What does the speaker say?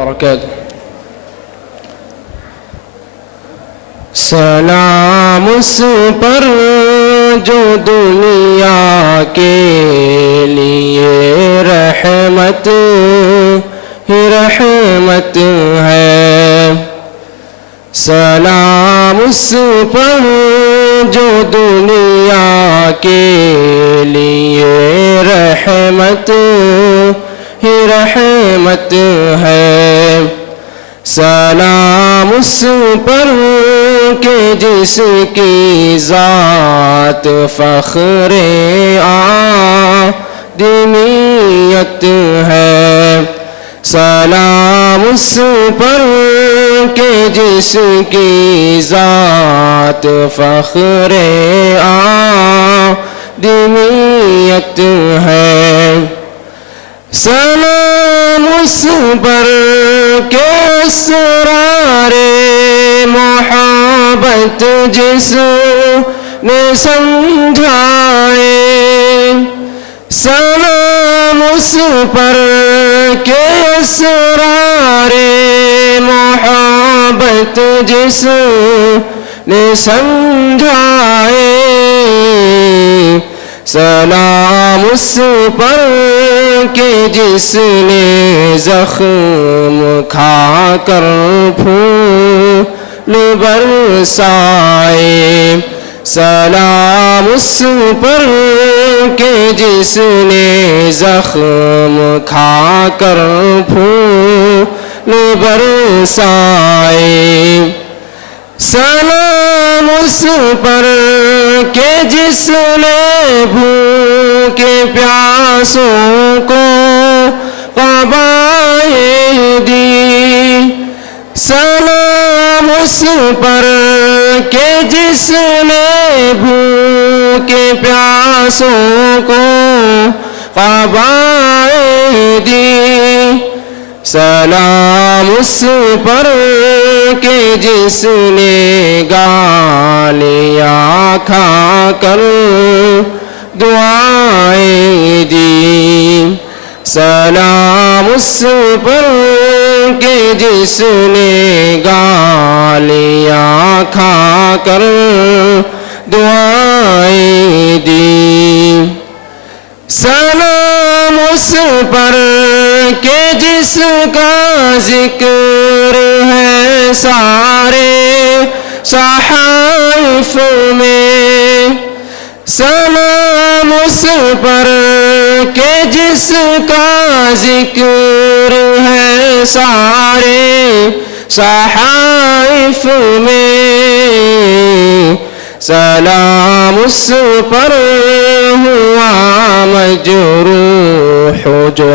وبركاته. سلام اس پر جو دنیا کے لیے رحمت ہی رحمت ہے. سلام اس پر جو دنیا کے لیے رحمت ہی رحمت ہے. سلام اس پر کہ جس کی ذات فخر آدمیت ہے. سلام اس پر کہ جس کی ذات فخر آدمیت ہے. سلام اس پر کہ اسرار محبت جس نے سمجھائے. سلام اس پر کہ اسرار محبت جس نے سمجھائے. سلام اس پر کہ جس نے زخم کھا کر پھول برسائے. سلام اس پر کہ جس نے زخم کھا کر پھول برسائے. سلام اس پر کہ جس نے بھوکے پیاسوں کو قبائیں دی. سلام اس پر کہ جس نے بھوکے پیاسوں کو قبائیں دی. سلام اس پر کہ جس نے گالیاں کھا کر دعائیں دی. سلام اس پر کہ جس نے گالیاں کھا کر دعائیں دی. سلام اس پر کہ جس کا ذکر ہے سارے صحائف میں. سلام اس پر کہ جس کا ذکر ہے سارے صحائف میں. سلام اس پر ہوا مجروح جو